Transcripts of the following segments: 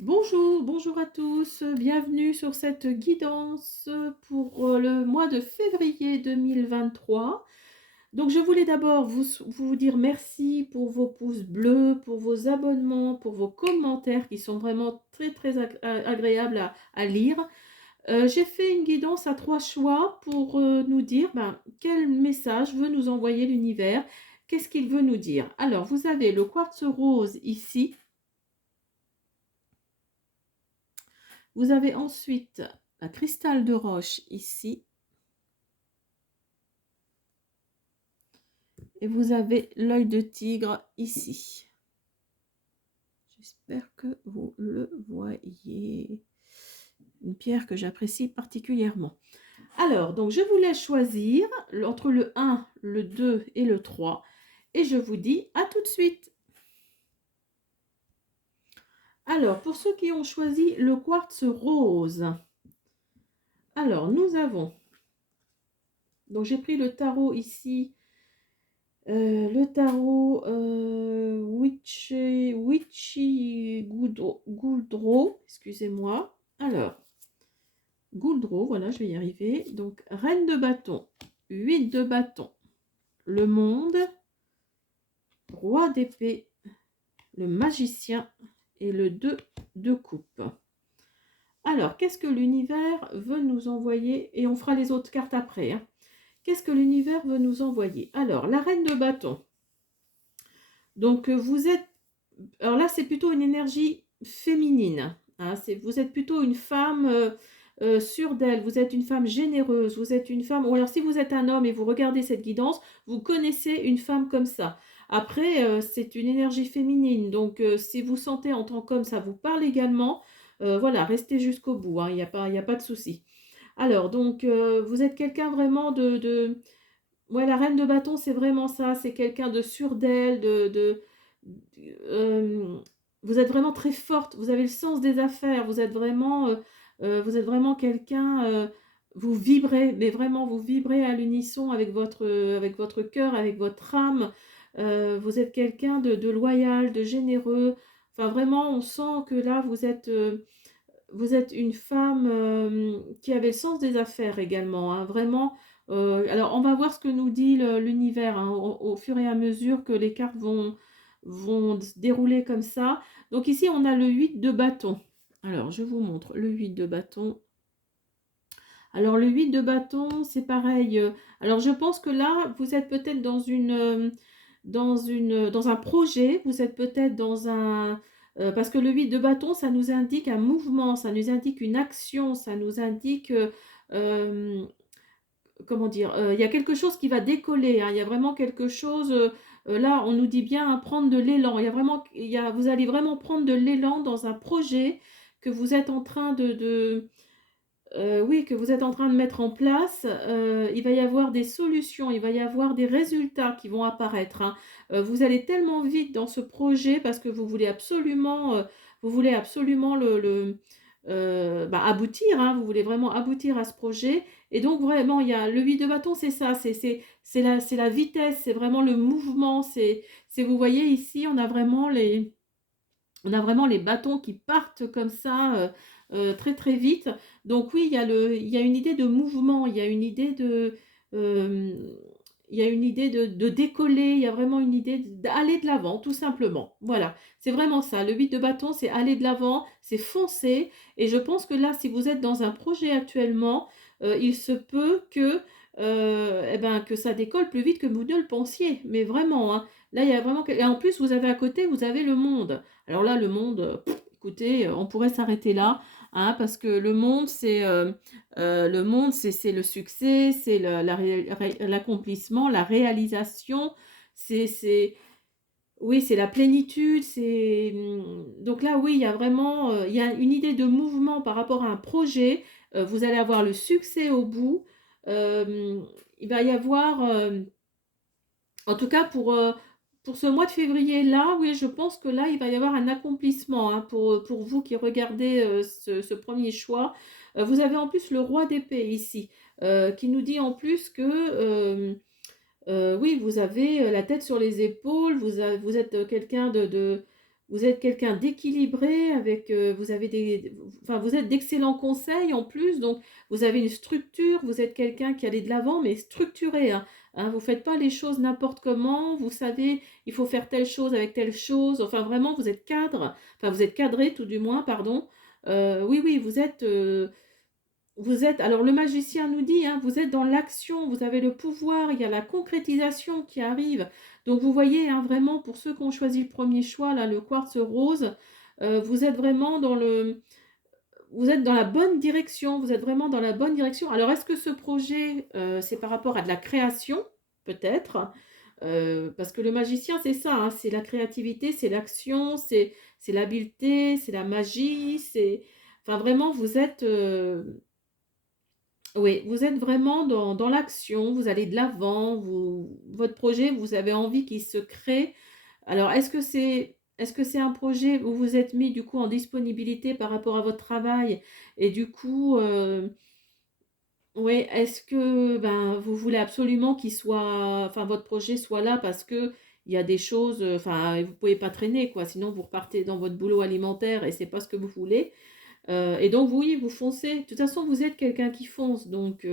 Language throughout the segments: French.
Bonjour, bonjour à tous, bienvenue sur cette guidance pour le mois de février 2023. Donc je voulais d'abord vous dire merci pour vos pouces bleus, pour vos abonnements, pour vos commentaires qui sont vraiment très agréables à lire. J'ai fait une guidance à trois choix pour nous dire quel message veut nous envoyer l'univers, qu'est-ce qu'il veut nous dire. Alors vous avez le quartz rose ici. Vous avez ensuite la cristal de roche ici. Et vous avez l'œil de tigre ici. J'espère que vous le voyez. Une pierre que j'apprécie particulièrement. Alors, donc je vous laisse choisir entre le 1, le 2 et le 3. Et je vous dis à tout de suite. Alors, pour ceux qui ont choisi le quartz rose, alors nous avons, donc j'ai pris le tarot ici, le tarot Gouldro, excusez-moi. Alors, Gouldro, voilà, je vais y arriver. Donc, reine de bâton, 8 de bâton, le monde, roi d'épée, le magicien et le 2 de coupe. Alors, qu'est-ce que l'univers veut nous envoyer? Et on fera les autres cartes après, hein. Qu'est-ce que l'univers veut nous envoyer? Alors, la reine de bâton. Donc, vous êtes... Alors là, c'est plutôt une énergie féminine, hein. Vous êtes plutôt une femme sûre d'elle, vous êtes une femme généreuse, vous êtes une femme... Ou alors, si vous êtes un homme et vous regardez cette guidance, vous connaissez une femme comme ça. Après, c'est une énergie féminine. Donc, si vous sentez en tant qu'homme, ça vous parle également. Voilà, restez jusqu'au bout, hein, il y a pas de souci. Alors, donc, vous êtes quelqu'un vraiment Ouais, la reine de bâton, c'est vraiment ça. C'est quelqu'un de sûr d'elle, euh, vous êtes vraiment très forte. Vous avez le sens des affaires. Vous êtes vraiment quelqu'un. Vous vibrez, mais vraiment, vous vibrez à l'unisson avec votre cœur, avec votre âme. Vous êtes quelqu'un de loyal, de généreux. Enfin, vraiment, on sent que là, vous êtes une femme qui avait le sens des affaires également, hein, vraiment. Alors, on va voir ce que nous dit l'univers, hein, au fur et à mesure que les cartes vont se dérouler comme ça. Donc ici, on a le 8 de bâton. Alors, je vous montre le 8 de bâton. Alors, le 8 de bâton, c'est pareil. Alors, je pense que là, vous êtes peut-être dans un projet, vous êtes peut-être dans un... parce que le 8 de bâton, ça nous indique un mouvement, ça nous indique une action, ça nous indique... euh, comment dire, il y a quelque chose qui va décoller, hein, il y a vraiment quelque chose, là on nous dit bien hein, prendre de l'élan, vous allez vraiment prendre de l'élan dans un projet que vous êtes en train oui, que vous êtes en train de mettre en place. Il va y avoir des solutions, il va y avoir des résultats qui vont apparaître, hein. Vous allez tellement vite dans ce projet parce que vous voulez absolument aboutir, hein, vous voulez vraiment aboutir à ce projet. Et donc vraiment, il y a le 8 de bâton, c'est ça, c'est la vitesse, c'est vraiment le mouvement. Vous voyez ici, on a vraiment les bâtons qui partent comme ça très vite. Donc oui, il y a une idée de mouvement, euh, il y a une idée de décoller, il y a vraiment une idée d'aller de l'avant, tout simplement. Voilà, c'est vraiment ça. Le 8 de bâton, c'est aller de l'avant, c'est foncer. Et je pense que là, si vous êtes dans un projet actuellement, il se peut que ça décolle plus vite que vous ne le pensiez. Mais vraiment, hein. Là, il y a vraiment... Et en plus, vous avez à côté, vous avez le monde. Alors là, le monde, écoutez, on pourrait s'arrêter là, hein, parce que le monde, c'est le succès, c'est l'accomplissement, la réalisation, c'est, oui, c'est la plénitude. Donc là, oui, il y a vraiment, il y a une idée de mouvement par rapport à un projet. Vous allez avoir le succès au bout. Euh, il va y avoir, en tout cas, pour ce mois de février-là, oui, je pense que là, il va y avoir un accomplissement, hein, pour vous qui regardez ce premier choix. Vous avez en plus le roi d'épée ici, qui nous dit en plus que, oui, vous avez la tête sur les épaules, vous êtes quelqu'un vous êtes quelqu'un d'équilibré avec, vous avez enfin, vous êtes d'excellents conseils en plus, donc vous avez une structure, vous êtes quelqu'un qui allait de l'avant, mais structuré, hein. Hein, vous faites pas les choses n'importe comment, vous savez, il faut faire telle chose avec telle chose, enfin vraiment vous êtes cadre, enfin vous êtes cadré tout du moins, pardon. Oui, oui, vous êtes, alors le magicien nous dit, hein, vous êtes dans l'action, vous avez le pouvoir, il y a la concrétisation qui arrive. Donc vous voyez, hein, vraiment, pour ceux qui ont choisi le premier choix, là, le quartz rose, vous êtes vraiment vous êtes dans la bonne direction, vous êtes vraiment dans la bonne direction. Alors est-ce que ce projet, c'est par rapport à de la création? Peut-être. Parce que le magicien, c'est ça, hein, c'est la créativité, c'est l'action, c'est l'habileté, c'est la magie, enfin vraiment, oui, vous êtes vraiment dans l'action, vous allez de l'avant, votre projet, vous avez envie qu'il se crée. Alors, est-ce que c'est un projet où vous êtes mis du coup en disponibilité par rapport à votre travail et du coup, ouais, est-ce que ben, vous voulez absolument enfin votre projet soit là parce que il y a des choses, enfin, vous pouvez pas traîner quoi, sinon vous repartez dans votre boulot alimentaire et c'est pas ce que vous voulez. Et donc oui, vous foncez. De toute façon, vous êtes quelqu'un qui fonce. Donc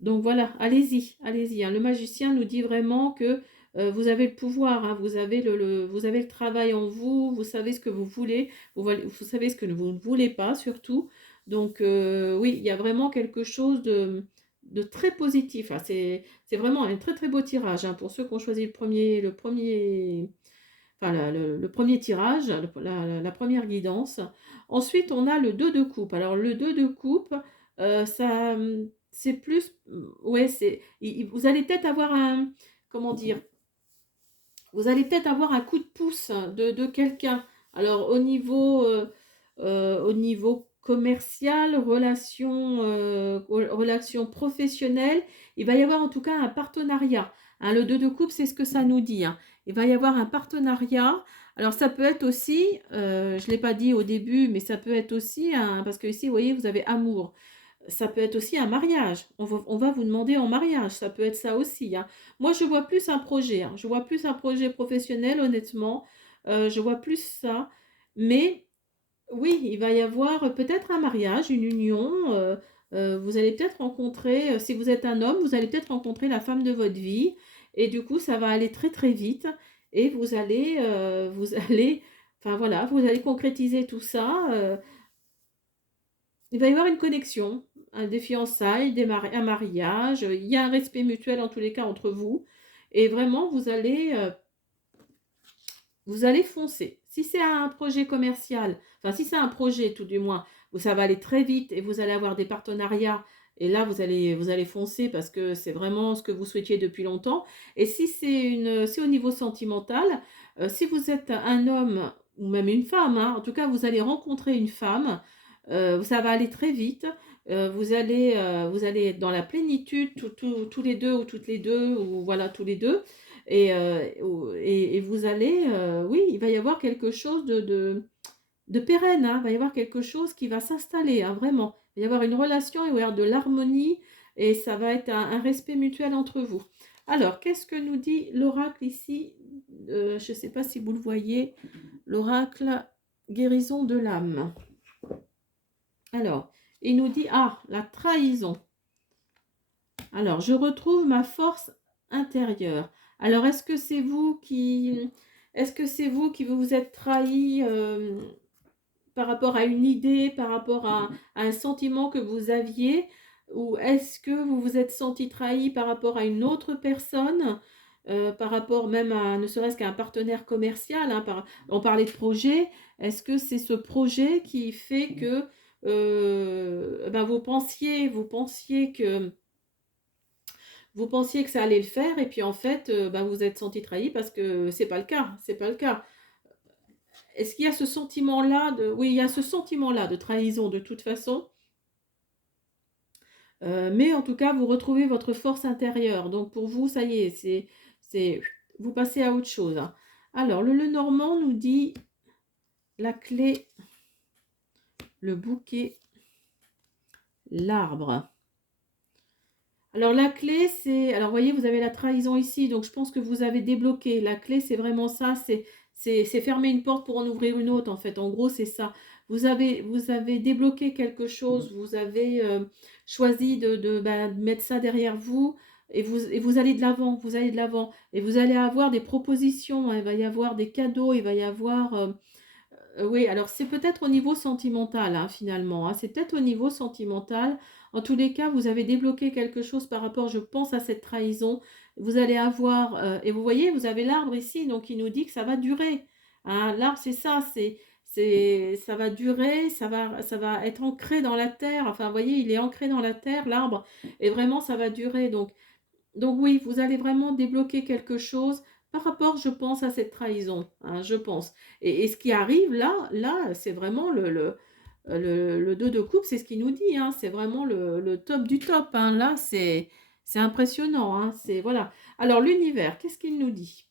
voilà, allez-y, allez-y, hein. Le magicien nous dit vraiment que vous avez le pouvoir, hein, vous avez le travail en vous, vous savez ce que vous voulez, vous savez ce que vous ne voulez pas surtout. Donc oui, il y a vraiment quelque chose de très positif, hein. C'est vraiment un très très beau tirage, hein, pour ceux qui ont choisi enfin, le premier tirage, la première guidance. Ensuite, on a le 2 de coupe. Alors, le 2 de coupe, ça, c'est plus, ouais, vous allez peut-être avoir comment dire, vous allez peut-être avoir un coup de pouce de quelqu'un. Alors, au niveau commercial, relations professionnelles, il va y avoir en tout cas un partenariat. Hein, le 2 de coupe, c'est ce que ça nous dit, hein. Il va y avoir un partenariat. Alors, ça peut être aussi, je ne l'ai pas dit au début, mais ça peut être aussi, parce que ici, vous voyez, vous avez amour. Ça peut être aussi un mariage. On va vous demander en mariage. Ça peut être ça aussi, hein. Moi, je vois plus un projet, hein. Je vois plus un projet professionnel, honnêtement. Je vois plus ça. Mais oui, il va y avoir peut-être un mariage, une union. Vous allez peut-être rencontrer, si vous êtes un homme, vous allez peut-être rencontrer la femme de votre vie. Et du coup, ça va aller très très vite. Et vous allez, enfin voilà, vous allez concrétiser tout ça. Il va y avoir une connexion, des fiançailles, un mariage, il y a un respect mutuel en tous les cas entre vous. Et vraiment, vous allez foncer. Si c'est un projet commercial, enfin si c'est un projet tout du moins, où ça va aller très vite et vous allez avoir des partenariats, et là vous allez foncer parce que c'est vraiment ce que vous souhaitiez depuis longtemps. Et si c'est au niveau sentimental, si vous êtes un homme ou même une femme, hein, en tout cas vous allez rencontrer une femme, ça va aller très vite. Vous allez être dans la plénitude tous les deux ou toutes les deux, ou voilà, tous les deux. Et vous allez, oui, il va y avoir quelque chose de pérenne, hein. Il va y avoir quelque chose qui va s'installer, hein, vraiment. Il va y avoir une relation, il va y avoir de l'harmonie et ça va être un respect mutuel entre vous. Alors, qu'est-ce que nous dit l'oracle ici? Je ne sais pas si vous le voyez, l'oracle guérison de l'âme. Alors, il nous dit, la trahison. Alors, je retrouve ma force intérieure. Alors, est-ce que c'est vous qui vous êtes trahi par rapport à une idée, par rapport à un sentiment que vous aviez, ou est-ce que vous vous êtes senti trahi par rapport à une autre personne, par rapport même à ne serait-ce qu'à un partenaire commercial, hein, on parlait de projet, est-ce que c'est ce projet qui fait que ben vous pensiez que ça allait le faire et puis en fait, ben vous êtes senti trahi parce que c'est pas le cas, c'est pas le cas. Est-ce qu'il y a ce sentiment-là oui, il y a ce sentiment-là de trahison de toute façon, mais en tout cas, vous retrouvez votre force intérieure. Donc pour vous, ça y est, vous passez à autre chose, hein. Alors, le Normand nous dit la clé, le bouquet, l'arbre. Alors la clé, alors vous voyez, vous avez la trahison ici, donc je pense que vous avez débloqué. La clé, c'est vraiment ça, C'est fermer une porte pour en ouvrir une autre, en fait. En gros, c'est ça. Vous avez débloqué quelque chose, vous avez choisi de mettre ça derrière vous et vous allez de l'avant, vous allez de l'avant. Et vous allez avoir des propositions, hein, il va y avoir des cadeaux, il va y avoir... oui, alors c'est peut-être au niveau sentimental, hein, finalement, hein, c'est peut-être au niveau sentimental. En tous les cas, vous avez débloqué quelque chose par rapport, je pense, à cette trahison. Vous allez avoir, et vous voyez, vous avez l'arbre ici, donc il nous dit que ça va durer. Hein. L'arbre, c'est ça, ça va durer, ça va être ancré dans la terre. Enfin, vous voyez, il est ancré dans la terre, l'arbre, et vraiment, ça va durer. Donc oui, vous allez vraiment débloquer quelque chose par rapport, je pense, à cette trahison, hein, je pense. Et ce qui arrive là, c'est vraiment le 2 de coupe, c'est ce qu'il nous dit, hein, c'est vraiment le top du top, hein. Là, c'est impressionnant, hein, c'est voilà. Alors l'univers, qu'est-ce qu'il nous dit?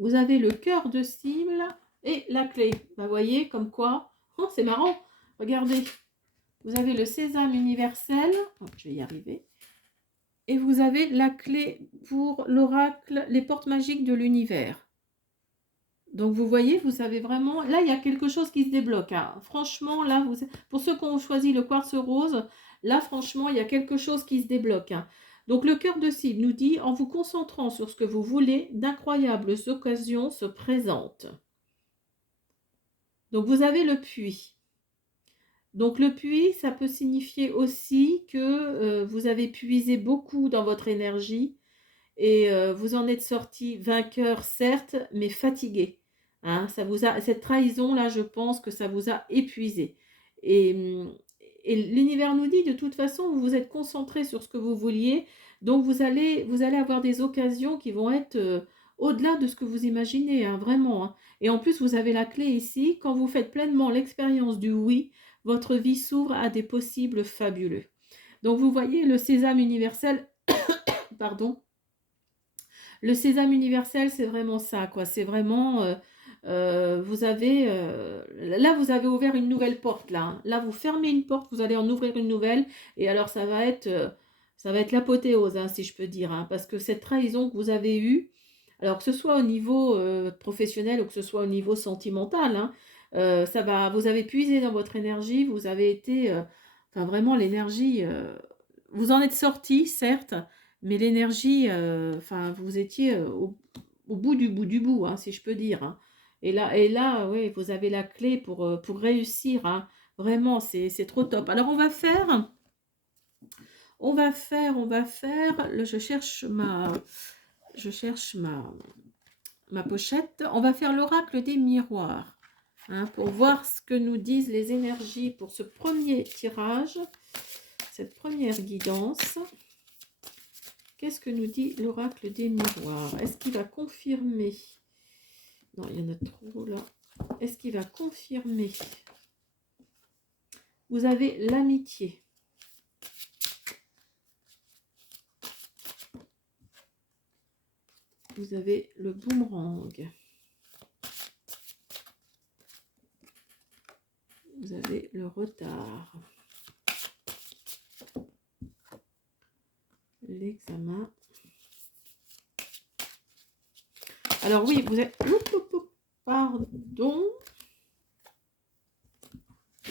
Vous avez le cœur de cible et la clé. Vous voyez, comme quoi, oh, c'est marrant, regardez. Vous avez le sésame universel, oh, je vais y arriver. Et vous avez la clé pour l'oracle, les portes magiques de l'univers. Donc vous voyez, vous savez vraiment, là il y a quelque chose qui se débloque. Hein. Franchement, là, pour ceux qui ont choisi le quartz rose, là franchement, il y a quelque chose qui se débloque. Hein. Donc le cœur de cible nous dit, en vous concentrant sur ce que vous voulez, d'incroyables occasions se présentent. Donc vous avez le puits. Donc le puits, ça peut signifier aussi que vous avez puisé beaucoup dans votre énergie et vous en êtes sorti vainqueur, certes, mais fatigué. Hein, cette trahison-là, je pense que ça vous a épuisé. Et, et l'univers nous dit, de toute façon, vous vous êtes concentré sur ce que vous vouliez, donc vous allez avoir des occasions qui vont être au-delà de ce que vous imaginez, hein, vraiment. Hein. Et en plus, vous avez la clé ici, quand vous faites pleinement l'expérience du oui, votre vie s'ouvre à des possibles fabuleux. Donc vous voyez le sésame universel, pardon, le sésame universel, c'est vraiment ça, quoi. C'est vraiment, vous avez, là, vous avez ouvert une nouvelle porte, là. Hein. Là, vous fermez une porte, vous allez en ouvrir une nouvelle, et alors ça va être l'apothéose, hein, si je peux dire, hein, parce que cette trahison que vous avez eue, alors que ce soit au niveau professionnel ou que ce soit au niveau sentimental, hein, vous avez puisé dans votre énergie, vous avez été, enfin vraiment l'énergie, vous en êtes sorti, certes, mais l'énergie, enfin, vous étiez au bout du bout, hein, si je peux dire. Hein. Et là, oui, vous avez la clé pour réussir. Hein. Vraiment, c'est trop top. Alors, on va faire. Je cherche ma pochette. On va faire l'oracle des miroirs. Hein, pour voir ce que nous disent les énergies pour ce premier tirage, cette première guidance. Qu'est-ce que nous dit l'oracle des miroirs? Est-ce qu'il va confirmer? Non, il y en a trop là. Est-ce qu'il va confirmer? Vous avez l'amitié. Vous avez le boomerang. Vous avez le retard. L'examen. Alors oui, vous êtes... Pardon.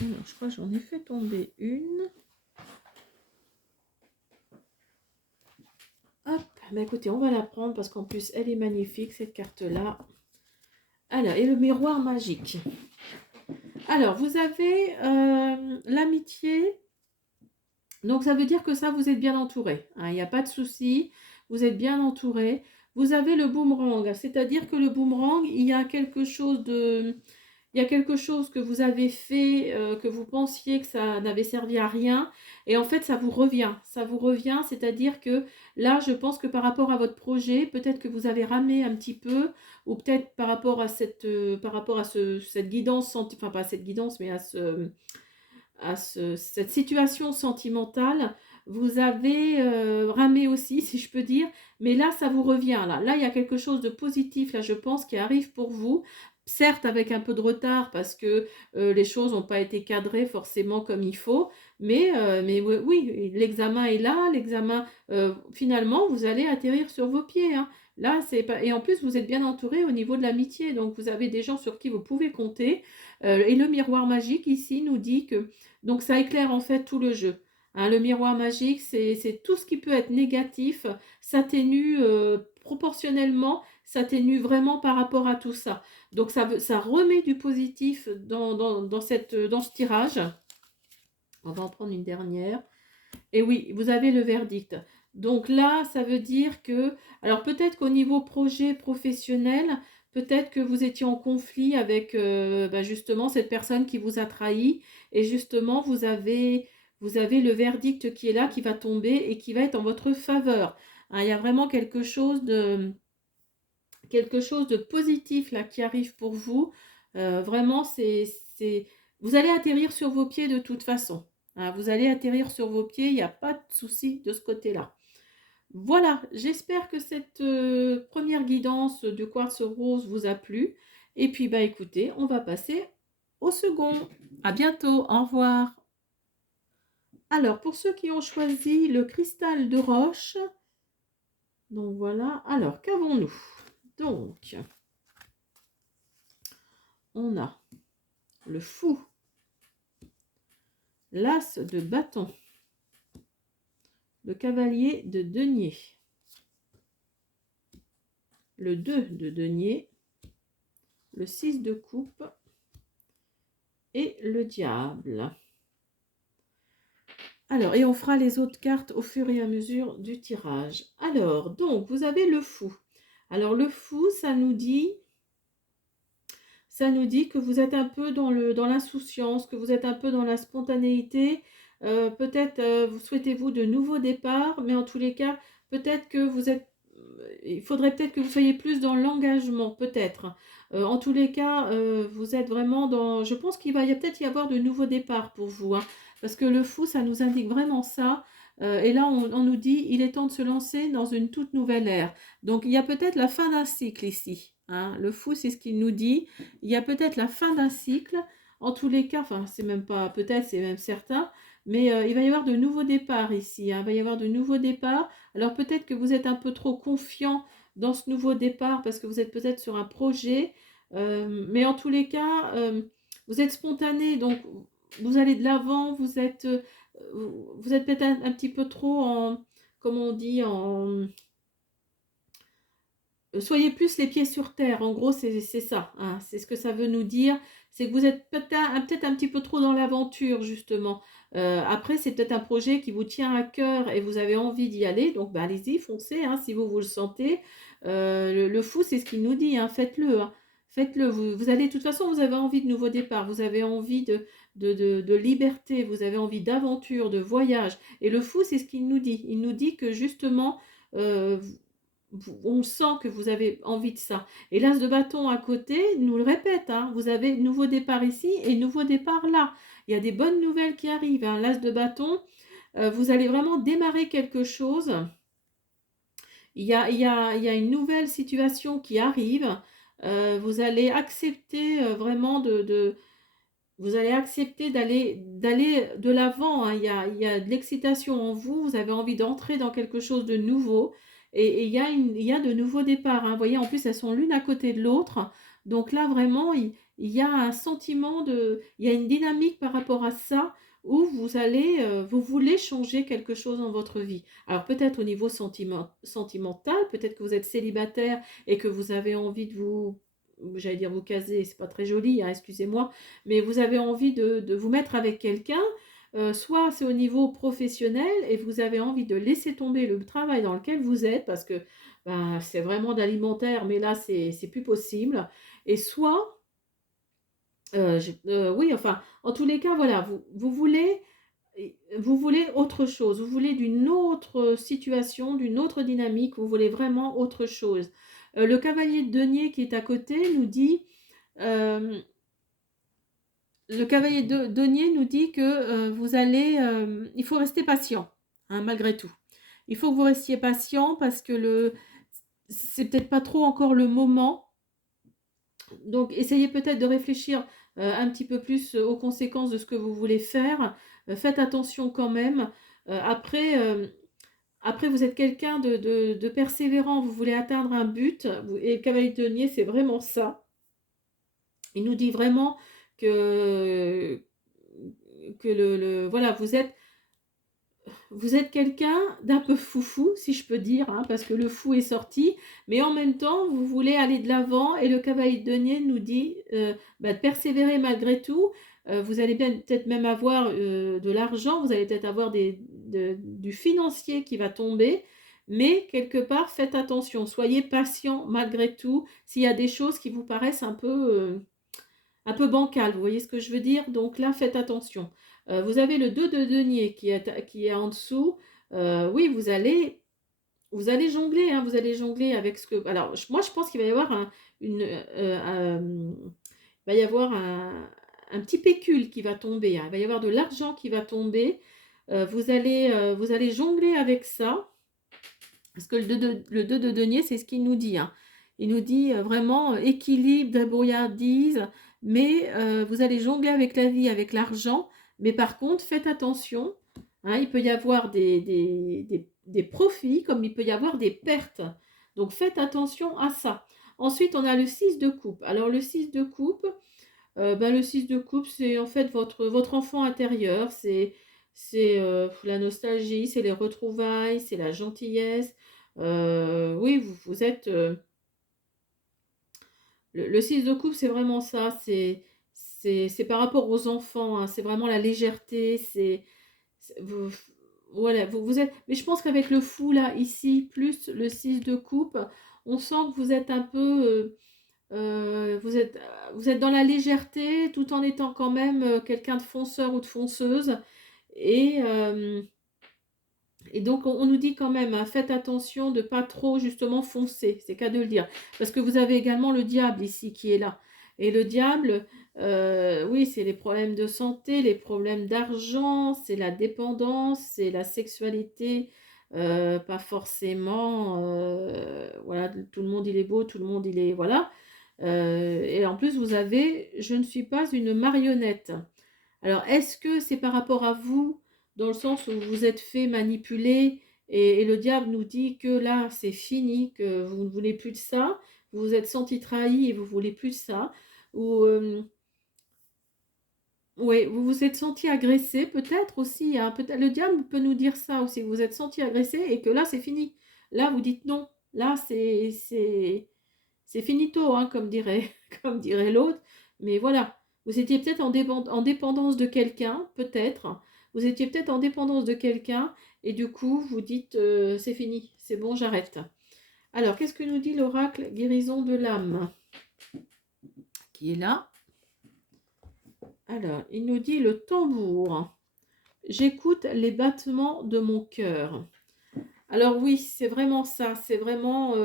Alors, je crois que j'en ai fait tomber une. Hop, mais écoutez, on va la prendre parce qu'en plus, elle est magnifique, cette carte-là. Alors, et le miroir magique. Alors, vous avez l'amitié. Donc, ça veut dire que ça, vous êtes bien entouré. Hein, il n'y a pas de souci. Vous êtes bien entouré. Vous avez le boomerang. C'est-à-dire que le boomerang, il y a quelque chose de... Il y a quelque chose que vous avez fait, que vous pensiez que ça n'avait servi à rien. Et en fait, ça vous revient. Ça vous revient. C'est-à-dire que là, je pense que par rapport à votre projet, peut-être que vous avez ramé un petit peu. Ou peut-être par rapport à cette guidance, enfin pas à cette guidance, mais cette situation sentimentale, vous avez ramé aussi, si je peux dire, mais là, ça vous revient. Là, il y a quelque chose de positif, là, je pense, qui arrive pour vous. Certes, avec un peu de retard, parce que les choses n'ont pas été cadrées forcément comme il faut, mais oui, l'examen est là, l'examen, finalement, vous allez atterrir sur vos pieds. Hein. Là, c'est pas et en plus, vous êtes bien entouré au niveau de l'amitié, donc vous avez des gens sur qui vous pouvez compter, et le miroir magique ici nous dit que donc ça éclaire en fait tout le jeu, hein. Le miroir magique, c'est tout ce qui peut être négatif, s'atténue, proportionnellement, s'atténue vraiment par rapport à tout ça. Donc ça remet du positif dans ce tirage. On va en prendre une dernière. Et oui, vous avez le verdict. Donc là, ça veut dire que, alors peut-être qu'au niveau projet professionnel, peut-être que vous étiez en conflit avec bah, justement cette personne qui vous a trahi, et justement vous avez le verdict qui est là, qui va tomber et qui va être en votre faveur. Hein, il y a vraiment quelque chose de positif là qui arrive pour vous. Vraiment, vous allez atterrir sur vos pieds de toute façon. Hein, vous allez atterrir sur vos pieds, il n'y a pas de souci de ce côté-là. Voilà, j'espère que cette première guidance du quartz rose vous a plu. Et puis, bah écoutez, on va passer au second. À bientôt, au revoir. Alors, pour ceux qui ont choisi le cristal de roche, donc voilà. Alors, qu'avons-nous? Donc, on a le fou, l'as de bâton, le cavalier de denier, le 2 de denier, le 6 de coupe et le diable. Alors, et on fera les autres cartes au fur et à mesure du tirage. Alors, donc, vous avez le fou. Alors, le fou, ça nous dit que vous êtes un peu dans l'insouciance, que vous êtes un peu dans la spontanéité. Peut-être vous souhaitez-vous de nouveaux départs, mais en tous les cas, peut-être que vous êtes il faudrait peut-être que vous soyez plus dans l'engagement, peut-être. En tous les cas, vous êtes vraiment dans... Je pense qu'il va peut-être y avoir de nouveaux départs pour vous, hein, parce que le fou, ça nous indique vraiment ça. Et là, on nous dit, il est temps de se lancer dans une toute nouvelle ère. Donc, il y a peut-être la fin d'un cycle ici. Hein. Le fou, c'est ce qu'il nous dit. Il y a peut-être la fin d'un cycle. En tous les cas, enfin, c'est même pas peut-être, c'est même certain. Mais il va y avoir de nouveaux départs ici. Hein. Il va y avoir de nouveaux départs. Alors peut-être que vous êtes un peu trop confiant dans ce nouveau départ parce que vous êtes peut-être sur un projet. Mais en tous les cas, vous êtes spontané. Donc vous allez de l'avant. Vous êtes peut-être un petit peu trop en... Comment on dit en soyez plus les pieds sur terre, en gros, c'est ça, hein, c'est ce que ça veut nous dire. C'est que vous êtes peut-être un petit peu trop dans l'aventure, justement. Après, c'est peut-être un projet qui vous tient à cœur et vous avez envie d'y aller, donc bah, allez-y, foncez, hein, si vous le sentez. Le fou, c'est ce qu'il nous dit, hein, faites-le. Hein. Faites-le. Vous allez, de toute façon, vous avez envie de nouveaux départs, vous avez envie de liberté, vous avez envie d'aventure, de voyage. Et le fou, c'est ce qu'il nous dit. Il nous dit que justement, euh, on sent que vous avez envie de ça. Et l'as de bâton à côté nous le répète, hein, vous avez nouveau départ ici et nouveau départ là. Il y a des bonnes nouvelles qui arrivent. Hein. L'as de bâton, vous allez vraiment démarrer quelque chose. Il y a une nouvelle situation qui arrive. Vous allez accepter vraiment vous allez accepter d'aller de l'avant. Hein. Il y a de l'excitation en vous. Vous avez envie d'entrer dans quelque chose de nouveau. Et il y a de nouveaux départs. Hein. Vous voyez, en plus, elles sont l'une à côté de l'autre. Donc là, vraiment, il y a un sentiment il y a une dynamique par rapport à ça où vous voulez changer quelque chose dans votre vie. Alors peut-être au niveau sentimental, peut-être que vous êtes célibataire et que vous avez envie de j'allais dire vous caser, c'est pas très joli, hein, excusez-moi, mais vous avez envie de vous mettre avec quelqu'un, soit c'est au niveau professionnel et vous avez envie de laisser tomber le travail dans lequel vous êtes parce que ben, c'est vraiment d'alimentaire, mais là c'est plus possible. Et soit, oui, enfin, en tous les cas, voilà, vous voulez autre chose, vous voulez d'une autre situation, d'une autre dynamique, vous voulez vraiment autre chose. Le cavalier de denier qui est à côté nous dit, euh, le cavalier de denier nous dit que il faut rester patient, hein, malgré tout. Il faut que vous restiez patient parce que c'est peut-être pas trop encore le moment. Donc, essayez peut-être de réfléchir un petit peu plus aux conséquences de ce que vous voulez faire. Faites attention quand même. Après, après vous êtes quelqu'un de persévérant, vous voulez atteindre un but, et le cavalier de denier, c'est vraiment ça. Il nous dit vraiment que, voilà, vous êtes quelqu'un d'un peu foufou, si je peux dire, hein, parce que le fou est sorti, mais en même temps, vous voulez aller de l'avant et le cavalier de denier nous dit de persévérer malgré tout. Vous allez peut-être même avoir de l'argent, vous allez peut-être avoir du financier qui va tomber, mais quelque part, faites attention, soyez patient malgré tout, s'il y a des choses qui vous paraissent un peu bancales, vous voyez ce que je veux dire? Donc là, faites attention. Vous avez le 2 de denier qui est en dessous. Oui, vous allez jongler, hein, vous allez jongler avec ce que alors moi je pense qu'il va y avoir il va y avoir un petit pécule qui va tomber, hein. Il va y avoir de l'argent qui va tomber. Vous allez jongler avec ça, parce que le 2 de denier, c'est ce qu'il nous dit, hein. Il nous dit vraiment équilibre, débrouillardise, mais vous allez jongler avec la vie, avec l'argent, mais par contre, faites attention, hein, il peut y avoir des profits, comme il peut y avoir des pertes. Donc faites attention à ça. Ensuite, on a le 6 de coupe. Alors le 6 de coupe, le 6 de coupe, c'est en fait votre enfant intérieur, c'est la nostalgie, c'est les retrouvailles, c'est la gentillesse. Oui, vous êtes, le 6 de coupe, c'est vraiment ça, c'est par rapport aux enfants, hein, c'est vraiment la légèreté, vous voilà, vous êtes mais je pense qu'avec le fou là, ici, plus le 6 de coupe, on sent que vous êtes un peu, vous êtes dans la légèreté tout en étant quand même, quelqu'un de fonceur ou de fonceuse et donc on nous dit quand même, hein, faites attention de pas trop justement foncer, c'est qu'à de le dire. Parce que vous avez également le diable ici qui est là et le diable, oui, c'est les problèmes de santé, les problèmes d'argent, c'est la dépendance, c'est la sexualité, pas forcément, voilà, tout le monde il est beau, tout le monde il est voilà. Et en plus, vous avez «Je ne suis pas une marionnette». Alors, est-ce que c'est par rapport à vous, dans le sens où vous vous êtes fait manipuler et le diable nous dit que là, c'est fini, que vous ne voulez plus de ça, vous vous êtes senti trahi et vous voulez plus de ça, ou ouais, vous vous êtes senti agressé peut-être aussi, hein, peut-être le diable peut nous dire ça aussi, vous vous êtes senti agressé et que là, c'est fini. Là, vous dites non, là, c'est finito, hein, comme dirait, comme dirait l'autre. Mais voilà, vous étiez peut-être en dépendance de quelqu'un, peut-être. Vous étiez peut-être en dépendance de quelqu'un et du coup, vous dites c'est fini, c'est bon, j'arrête. Alors, qu'est-ce que nous dit l'oracle guérison de l'âme qui est là? Alors, il nous dit le tambour. J'écoute les battements de mon cœur. Alors oui, c'est vraiment ça, c'est vraiment,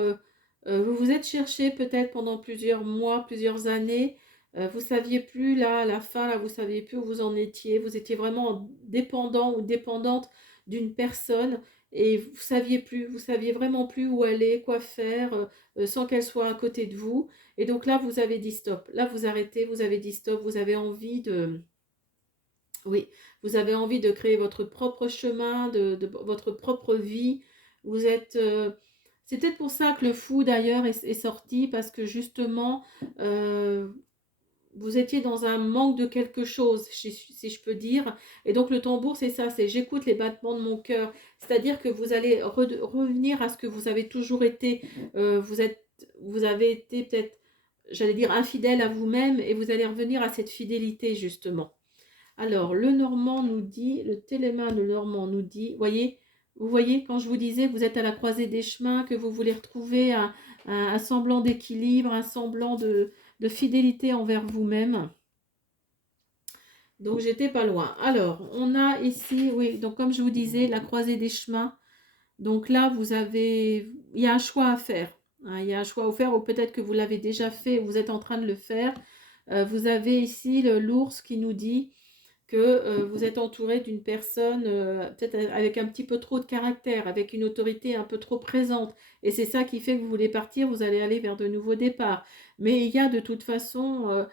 vous vous êtes cherché peut-être pendant plusieurs mois, plusieurs années, vous saviez plus là, à la fin, là, vous saviez plus où vous en étiez, vous étiez vraiment dépendant ou dépendante d'une personne et vous saviez vraiment plus où aller, quoi faire, sans qu'elle soit à côté de vous et donc là, vous avez dit stop. Là, vous arrêtez, vous avez dit stop, vous avez envie de oui, vous avez envie de créer votre propre chemin, de votre propre vie. Vous êtes, c'est peut-être pour ça que le fou d'ailleurs est sorti parce que justement, euh, vous étiez dans un manque de quelque chose, si je peux dire. Et donc le tambour, c'est ça, c'est j'écoute les battements de mon cœur. C'est-à-dire que vous allez revenir à ce que vous avez toujours été. Vous avez été peut-être, j'allais dire, infidèle à vous-même et vous allez revenir à cette fidélité justement. Alors, le Normand nous dit, le téléma de Normand nous dit, vous voyez, quand je vous disais, vous êtes à la croisée des chemins, que vous voulez retrouver un semblant d'équilibre, un semblant de fidélité envers vous-même. Donc, j'étais pas loin. Alors, on a ici, oui, donc comme je vous disais, la croisée des chemins. Donc là, il y a un choix à faire, hein, il y a un choix à faire, ou peut-être que vous l'avez déjà fait, vous êtes en train de le faire. Vous avez ici l'ours qui nous dit que vous êtes entouré d'une personne peut-être avec un petit peu trop de caractère, avec une autorité un peu trop présente. Et c'est ça qui fait que vous voulez partir, vous allez aller vers de nouveaux départs. Mais il y a de toute façon,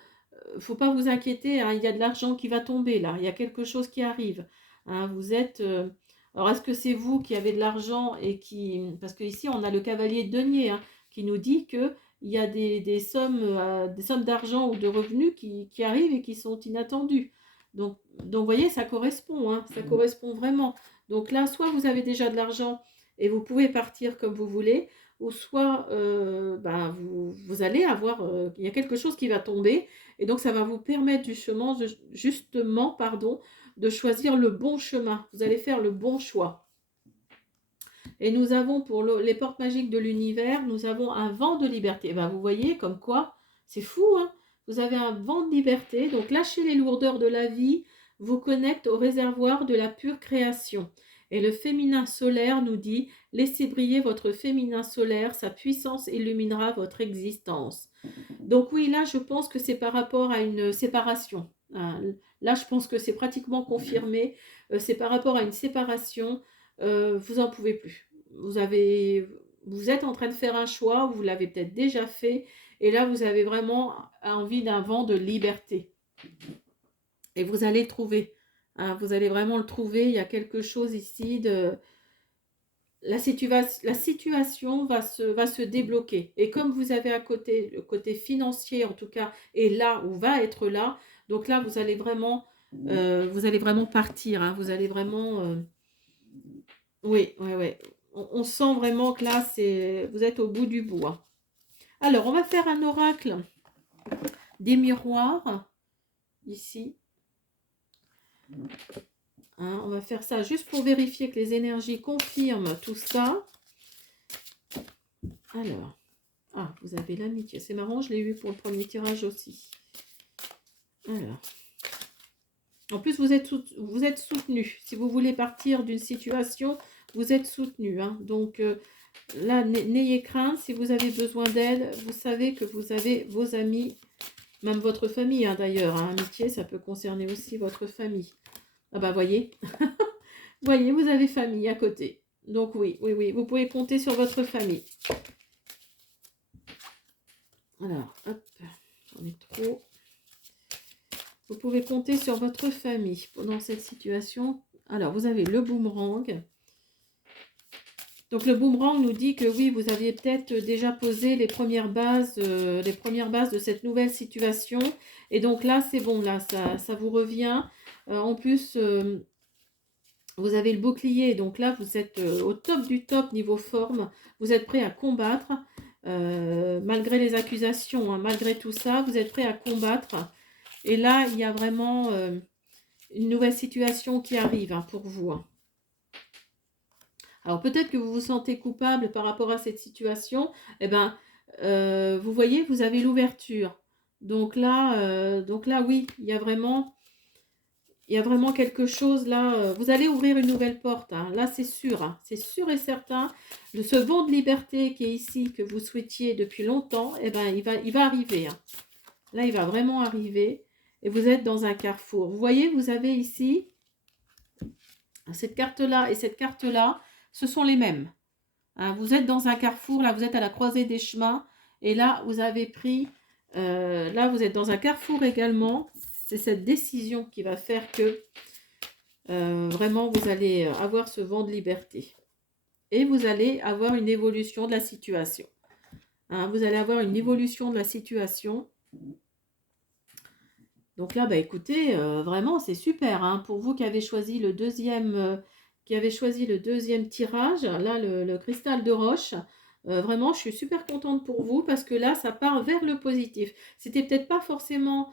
faut pas vous inquiéter, hein, il y a de l'argent qui va tomber là, il y a quelque chose qui arrive. Hein, vous êtes... Alors, est-ce que c'est vous qui avez de l'argent et qui... Parce que ici, on a le cavalier de denier, hein, qui nous dit que il y a des sommes d'argent ou de revenus qui arrivent et qui sont inattendues. Vous voyez, ça correspond, hein, ça correspond vraiment. Donc là, soit vous avez déjà de l'argent et vous pouvez partir comme vous voulez, ou soit ben, vous allez avoir, il y a quelque chose qui va tomber, et donc ça va vous permettre justement, pardon, de choisir le bon chemin. Vous allez faire le bon choix. Et nous avons pour les portes magiques de l'univers, nous avons un vent de liberté. Ben, vous voyez comme quoi, c'est fou, hein? Vous avez un vent de liberté, donc lâchez les lourdeurs de la vie, vous connecte au réservoir de la pure création. Et le féminin solaire nous dit, laissez briller votre féminin solaire, sa puissance illuminera votre existence. Donc oui, là, je pense que c'est par rapport à une séparation. Là, je pense que c'est pratiquement confirmé. C'est par rapport à une séparation. Vous n'en pouvez plus. Vous êtes en train de faire un choix, vous l'avez peut-être déjà fait, et là, vous avez vraiment envie d'un vent de liberté. Et vous allez le trouver. Vous allez vraiment le trouver. Il y a quelque chose ici de... La situation va se débloquer. Et comme vous avez à côté le côté financier, en tout cas, est là ou va être là, donc là, vous allez vraiment partir. Hein. Vous allez vraiment... Oui, oui, oui. On sent vraiment que là, vous êtes au bout du bout. Hein. Alors, on va faire un oracle des miroirs, ici. Hein, on va faire ça juste pour vérifier que les énergies confirment tout ça. Alors, vous avez l'amitié. C'est marrant, je l'ai eu pour le premier tirage aussi. Alors, en plus, vous êtes soutenu. Si vous voulez partir d'une situation, vous êtes soutenu. Hein. Donc, là, n'ayez crainte. Si vous avez besoin d'aide, vous savez que vous avez vos amis, même votre famille hein, d'ailleurs. Hein. Amitié, ça peut concerner aussi votre famille. Ah bah, voyez. Voyez, vous avez famille à côté. Donc, oui, oui, oui. Vous pouvez compter sur votre famille. Alors, hop. J'en ai trop. Vous pouvez compter sur votre famille pendant cette situation. Alors, vous avez le boomerang. Donc, le boomerang nous dit que oui, vous aviez peut-être déjà posé les premières bases de cette nouvelle situation. Et donc là, c'est bon, là, ça vous revient. En plus, vous avez le bouclier. Donc là, vous êtes au top du top niveau forme. Vous êtes prêt à combattre. Malgré les accusations, hein, malgré tout ça, vous êtes prêt à combattre. Et là, il y a vraiment une nouvelle situation qui arrive hein, pour vous. Hein. Alors peut-être que vous vous sentez coupable par rapport à cette situation. Eh bien, vous voyez, vous avez l'ouverture. Donc là, oui, il y a vraiment quelque chose là. Vous allez ouvrir une nouvelle porte. Hein. Là, c'est sûr. Hein. C'est sûr et certain. Ce vent de liberté qui est ici, que vous souhaitiez depuis longtemps, eh ben, il va arriver. Hein. Là, il va vraiment arriver. Et vous êtes dans un carrefour. Vous voyez, vous avez ici cette carte-là et cette carte-là, ce sont les mêmes. Hein, vous êtes dans un carrefour, là, vous êtes à la croisée des chemins. Et là, vous avez pris... là, vous êtes dans un carrefour également. C'est cette décision qui va faire que vraiment, vous allez avoir ce vent de liberté. Et vous allez avoir une évolution de la situation. Hein, vous allez avoir une évolution de la situation. Donc là, bah écoutez, vraiment, c'est super. Hein. Pour vous qui avez choisi le deuxième, tirage, là, le cristal de roche, vraiment, je suis super contente pour vous parce que là, ça part vers le positif. C'était peut-être pas forcément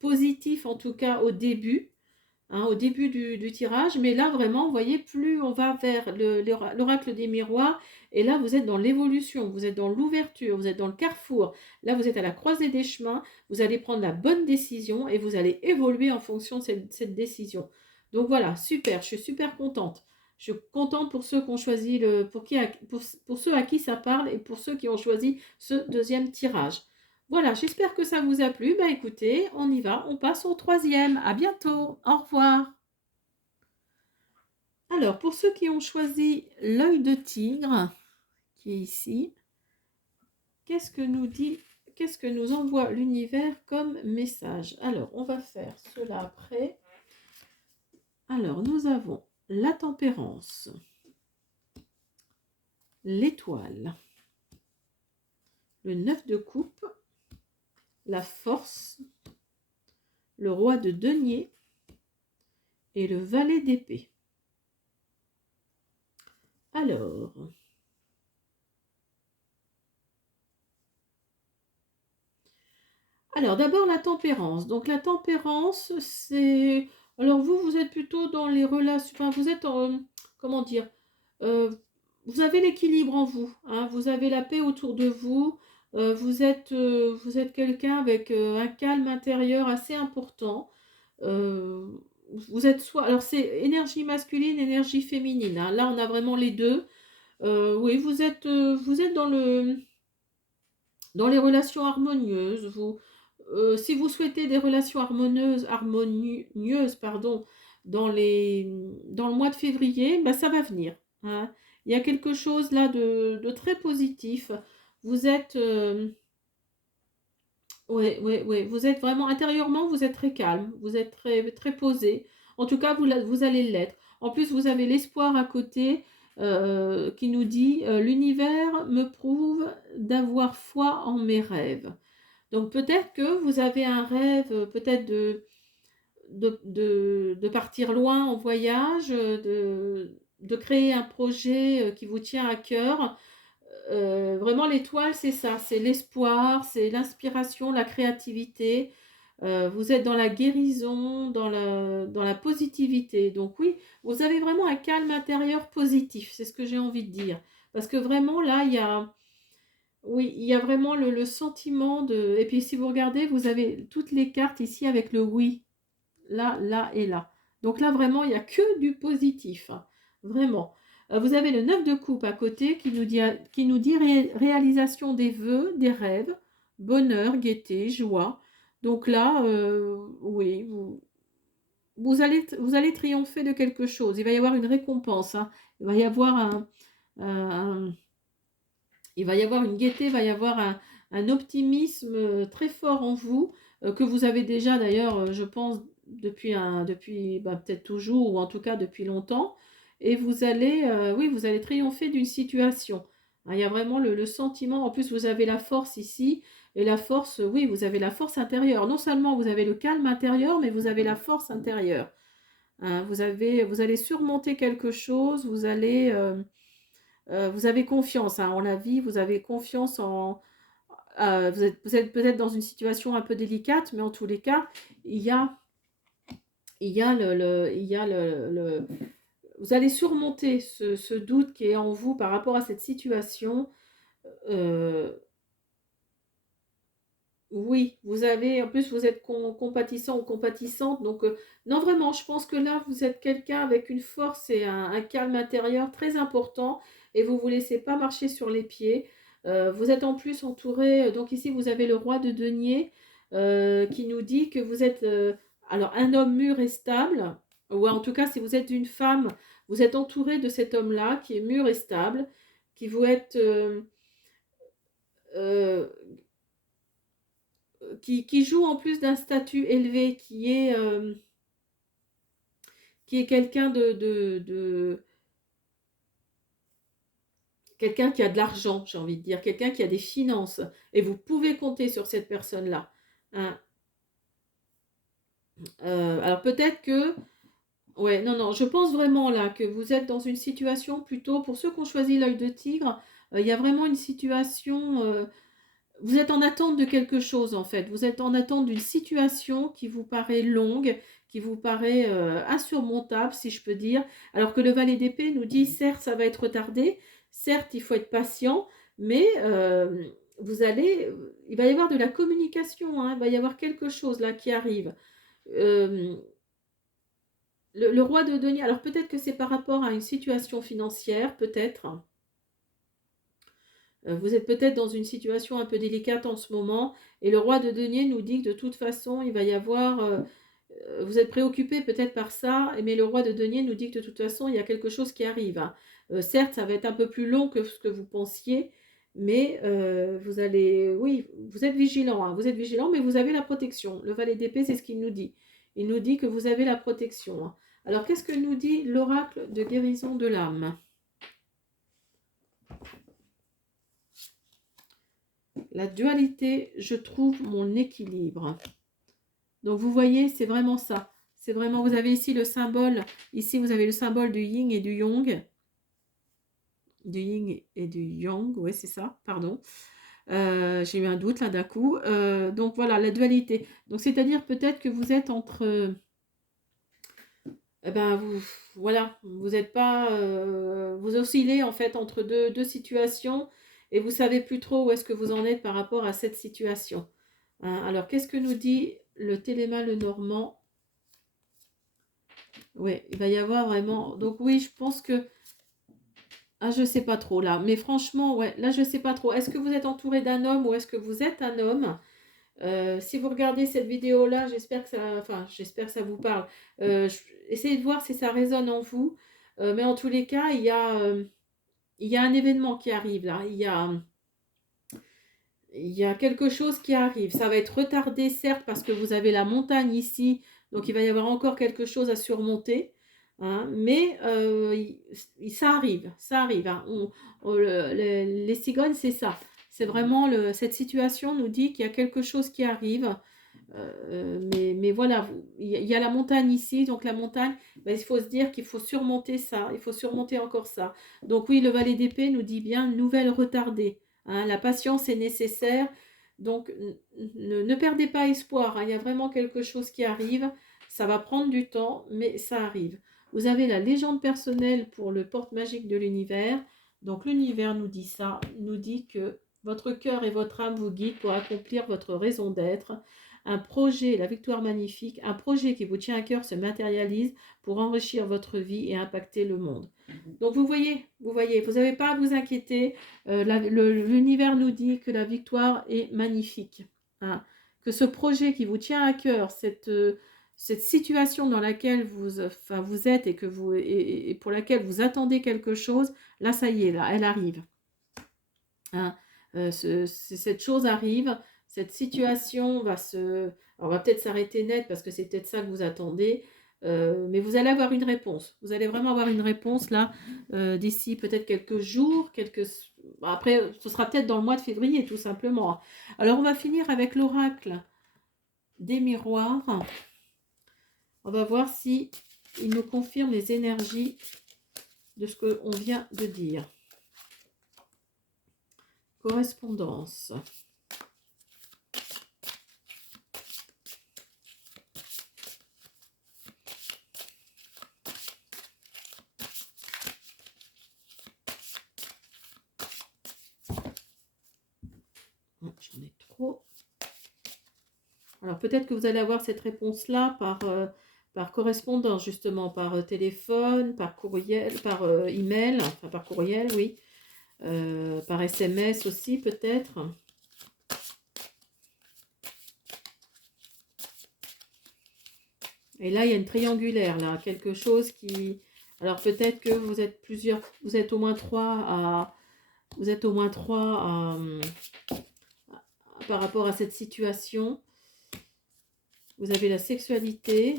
positif, en tout cas au début. Hein, au début du tirage, mais là vraiment, vous voyez, plus on va vers l'oracle des miroirs, et là vous êtes dans l'évolution, vous êtes dans l'ouverture, vous êtes dans le carrefour, là vous êtes à la croisée des chemins, vous allez prendre la bonne décision et vous allez évoluer en fonction de cette décision. Donc voilà, super, je suis super contente. Je suis contente pour ceux qui ont choisi pour ceux à qui ça parle et pour ceux qui ont choisi ce deuxième tirage. Voilà, j'espère que ça vous a plu. Bah écoutez, on y va, on passe au troisième. À bientôt, au revoir. Alors, pour ceux qui ont choisi l'œil de tigre, qui est ici, qu'est-ce que nous envoie l'univers comme message? Alors, on va faire cela après. Alors, nous avons la tempérance, l'étoile, le 9 de coupe, la force, le roi de denier et le valet d'épée. Alors d'abord la tempérance. Donc la tempérance, c'est... Alors vous êtes plutôt dans les relations... Enfin, vous êtes en... Comment dire? Euh, vous avez l'équilibre en vous, hein, vous avez la paix autour de vous, vous êtes quelqu'un avec un calme intérieur assez important. Euh, vous êtes soit... Alors c'est énergie masculine, énergie féminine, hein. Là on a vraiment les deux. Oui, vous êtes dans les relations harmonieuses. Si vous souhaitez des relations harmonieuses, pardon, dans le mois de février, bah, ça va venir, hein. Il y a quelque chose là de très positif. Vous êtes, ouais, ouais, ouais, vous êtes vraiment intérieurement, vous êtes très calme, vous êtes très, très posé. En tout cas, vous allez l'être. En plus, vous avez l'espoir à côté qui nous dit l'univers me prouve d'avoir foi en mes rêves. Donc peut-être que vous avez un rêve, peut-être de partir loin en voyage, de créer un projet qui vous tient à cœur. Vraiment, l'étoile, c'est ça, c'est l'espoir, c'est l'inspiration, la créativité. Vous êtes dans la guérison, dans la positivité. Donc oui, vous avez vraiment un calme intérieur positif, c'est ce que j'ai envie de dire. Parce que vraiment, là, oui, il y a vraiment le sentiment de... Et puis si vous regardez, vous avez toutes les cartes ici avec le oui, là, là et là. Donc là, vraiment, il n'y a que du positif, hein. Vraiment. Vous avez le 9 de coupe à côté qui nous dit réalisation des vœux, des rêves, bonheur, gaieté, joie. Donc là, oui, vous allez triompher de quelque chose. Il va y avoir une récompense, hein. Il va y avoir un- il va y avoir une gaieté, il va y avoir un optimisme très fort en vous, que vous avez déjà d'ailleurs, je pense, depuis bah, peut-être toujours, ou en tout cas depuis longtemps. Et vous allez, oui, vous allez triompher d'une situation, hein. Il y a vraiment le sentiment, en plus vous avez la force ici, et la force, oui, vous avez la force intérieure. Non seulement vous avez le calme intérieur, mais vous avez la force intérieure, hein. Vous allez surmonter quelque chose, vous avez confiance, hein, en la vie, vous avez confiance en... vous êtes peut-être dans une situation un peu délicate, mais en tous les cas, il y a, il y a vous allez surmonter ce doute qui est en vous par rapport à cette situation. Euh, oui, vous avez, en plus vous êtes compatissant ou compatissante, donc non vraiment, je pense que là vous êtes quelqu'un avec une force et un calme intérieur très important et vous vous laissez pas marcher sur les pieds. Vous êtes en plus entouré, donc ici vous avez le roi de denier qui nous dit que vous êtes alors un homme mûr et stable, ou en tout cas si vous êtes une femme, vous êtes entouré de cet homme-là qui est mûr et stable, qui vous êtes euh, qui joue en plus d'un statut élevé, qui est quelqu'un quelqu'un qui a de l'argent, j'ai envie de dire, quelqu'un qui a des finances, et vous pouvez compter sur cette personne-là, hein. Alors peut-être que, ouais, non, non, je pense vraiment là que vous êtes dans une situation plutôt, pour ceux qui ont choisi l'œil de tigre, il y a vraiment une situation, vous êtes en attente de quelque chose en fait. Vous êtes en attente d'une situation qui vous paraît longue, qui vous paraît insurmontable, si je peux dire. Alors que le valet d'épée nous dit, certes, ça va être retardé, certes, il faut être patient, mais il va y avoir de la communication, hein, il va y avoir quelque chose là qui arrive. Euh, le roi de denier, alors peut-être que c'est par rapport à une situation financière, peut-être. Vous êtes peut-être dans une situation un peu délicate en ce moment et le roi de denier nous dit que de toute façon, il va y avoir... vous êtes préoccupé peut-être par ça, mais le roi de denier nous dit que de toute façon, il y a quelque chose qui arrive, hein. Certes, ça va être un peu plus long que ce que vous pensiez, mais vous allez... Oui, vous êtes vigilant, hein, vous êtes vigilant, mais vous avez la protection. Le valet d'épée, c'est ce qu'il nous dit. Il nous dit que vous avez la protection, hein. Alors, qu'est-ce que nous dit l'oracle de guérison de l'âme? La dualité, je trouve mon équilibre. Donc, vous voyez, c'est vraiment ça. C'est vraiment, vous avez ici le symbole, ici vous avez le symbole du yin et du yang. Du yin et du yang, oui, c'est ça, pardon. J'ai eu un doute là d'un coup. Donc, voilà, la dualité. Donc, c'est-à-dire peut-être que vous êtes entre... eh ben, voilà, vous n'êtes pas... vous oscillez en fait entre deux situations et vous savez plus trop où est-ce que vous en êtes par rapport à cette situation. Hein, alors, qu'est-ce que nous dit le Téléma le Normand? Oui, il va y avoir vraiment... Donc oui, je pense que... Ah, je sais pas trop là. Mais franchement, ouais, là, je sais pas trop. Est-ce que vous êtes entouré d'un homme ou est-ce que vous êtes un homme? Si vous regardez cette vidéo-là, j'espère que ça... Enfin, j'espère que ça vous parle. Essayez de voir si ça résonne en vous. Mais en tous les cas, il y a un événement qui arrive là. Il y a quelque chose qui arrive. Ça va être retardé, certes, parce que vous avez la montagne ici. Donc, il va y avoir encore quelque chose à surmonter. Hein, mais ça arrive. Ça arrive. Hein. Les cigognes, c'est ça. C'est vraiment cette situation nous dit qu'il y a quelque chose qui arrive. Mais voilà, il y a la montagne ici. Donc, la montagne, ben, il faut se dire qu'il faut surmonter ça. Il faut surmonter encore ça. Donc, oui, le valet d'épée nous dit bien nouvelle retardée. Hein, la patience est nécessaire, donc ne perdez pas espoir. Hein, il y a vraiment quelque chose qui arrive. Ça va prendre du temps, mais ça arrive. Vous avez la légende personnelle pour le porte magique de l'univers. Donc l'univers nous dit ça, nous dit que votre cœur et votre âme vous guident pour accomplir votre raison d'être. Un projet, la victoire magnifique, un projet qui vous tient à cœur se matérialise pour enrichir votre vie et impacter le monde. Donc vous n'avez pas à vous inquiéter. L'univers nous dit que la victoire est magnifique. Hein. Que ce projet qui vous tient à cœur, cette situation dans laquelle vous êtes et, et pour laquelle vous attendez quelque chose, là ça y est, là, elle arrive. Hein. Cette chose arrive, cette situation va peut-être s'arrêter net parce que c'est peut-être ça que vous attendez. Mais vous allez avoir une réponse. Vous allez vraiment avoir une réponse là d'ici peut-être quelques jours, après ce sera peut-être dans le mois de février tout simplement. Alors on va finir avec l'oracle des miroirs. On va voir si il nous confirme les énergies de ce qu'on vient de dire. Correspondance. J'en ai trop. Alors peut-être que vous allez avoir cette réponse-là par correspondance, justement, par téléphone, par courriel, par email, enfin par courriel, oui, par SMS aussi peut-être. Et là, il y a une triangulaire, là, quelque chose qui... Alors peut-être que vous êtes plusieurs, vous êtes au moins trois par rapport à cette situation. Vous avez la sexualité.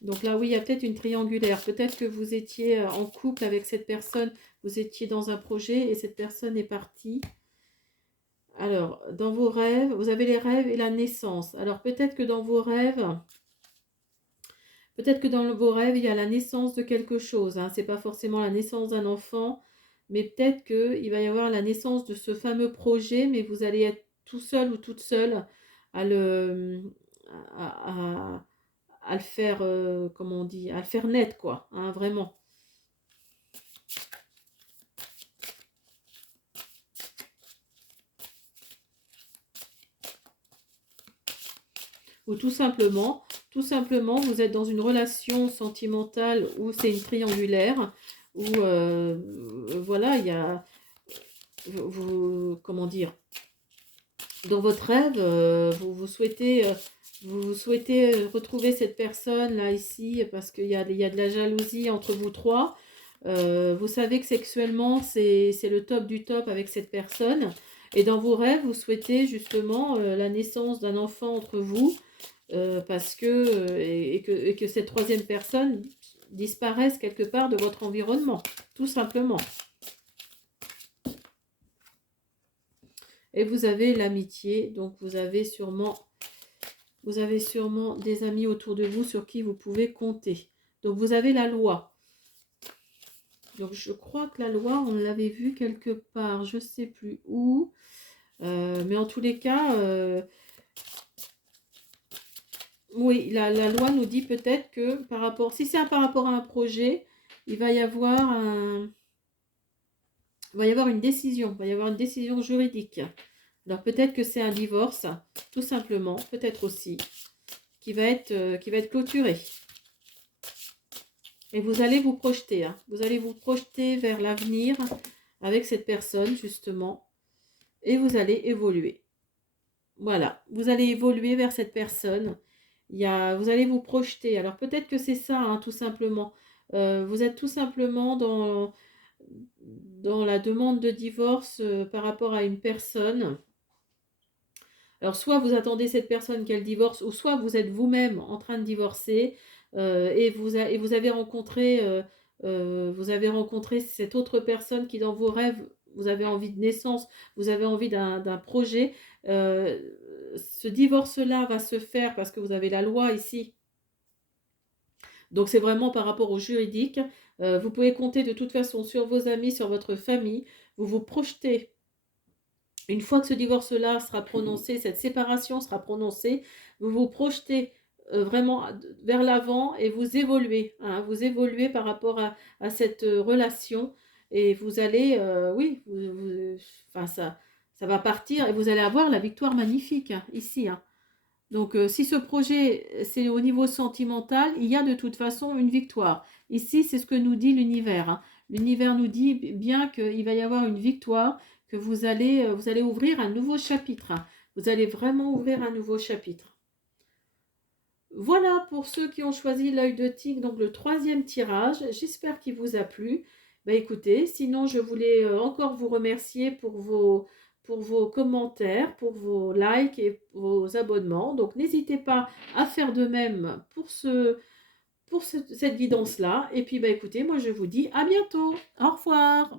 Donc là, oui, il y a peut-être une triangulaire. Peut-être que vous étiez en couple avec cette personne, vous étiez dans un projet et cette personne est partie. Alors, dans vos rêves, vous avez les rêves et la naissance. Alors peut-être que dans vos rêves, il y a la naissance de quelque chose. Hein. Ce n'est pas forcément la naissance d'un enfant, mais peut-être qu'il va y avoir la naissance de ce fameux projet, mais vous allez être tout seul ou toute seule à le faire, comment on dit, à le faire naître, quoi, hein, vraiment. Ou tout simplement, vous êtes dans une relation sentimentale où c'est une triangulaire, où, voilà, il y a, comment dire, dans votre rêve, vous souhaitez retrouver cette personne là ici parce qu'il y a de la jalousie entre vous trois. Vous savez que sexuellement c'est le top du top avec cette personne et dans vos rêves vous souhaitez justement la naissance d'un enfant entre vous parce que, et que cette troisième personne disparaisse quelque part de votre environnement, tout simplement. Et vous avez l'amitié, donc vous avez sûrement des amis autour de vous sur qui vous pouvez compter. Donc vous avez la loi. Donc je crois que la loi, on l'avait vue quelque part, je ne sais plus où. Mais en tous les cas, oui, la loi nous dit peut-être que par rapport, si c'est par rapport à un projet, il va y avoir une décision, il va y avoir une décision juridique. Alors peut-être que c'est un divorce, tout simplement, peut-être aussi, qui va être clôturé. Et vous allez vous projeter, hein. Vous allez vous projeter vers l'avenir avec cette personne, justement, et vous allez évoluer. Voilà, vous allez évoluer vers cette personne. Vous allez vous projeter. Alors peut-être que c'est ça, hein, tout simplement. Vous êtes tout simplement dans la demande de divorce par rapport à une personne. Alors soit vous attendez cette personne qu'elle divorce, ou soit vous êtes vous-même en train de divorcer et vous avez rencontré cette autre personne qui dans vos rêves, vous avez envie de naissance, vous avez envie d'un projet. Euh, Ce divorce-là va se faire parce que vous avez la loi ici. Donc c'est vraiment par rapport au juridique. Vous pouvez compter de toute façon sur vos amis, sur votre famille. Vous vous projetez. Une fois que ce divorce-là sera prononcé, cette séparation sera prononcée, vous vous projetez vraiment vers l'avant et vous évoluez, hein, vous évoluez par rapport à cette relation et vous allez, oui, enfin, ça va partir et vous allez avoir la victoire magnifique, hein, ici, hein. Donc, si ce projet, c'est au niveau sentimental, il y a de toute façon une victoire. Ici, c'est ce que nous dit l'univers, hein. L'univers nous dit bien qu'il va y avoir une victoire, que vous allez ouvrir un nouveau chapitre, hein. Vous allez vraiment ouvrir un nouveau chapitre. Voilà pour ceux qui ont choisi l'œil de tigre, donc le troisième tirage. J'espère qu'il vous a plu. Bah écoutez, sinon je voulais encore vous remercier pour vos commentaires, pour vos likes et vos abonnements. Donc n'hésitez pas à faire de même pour cette guidance-là. Et puis bah écoutez, moi je vous dis à bientôt. Au revoir.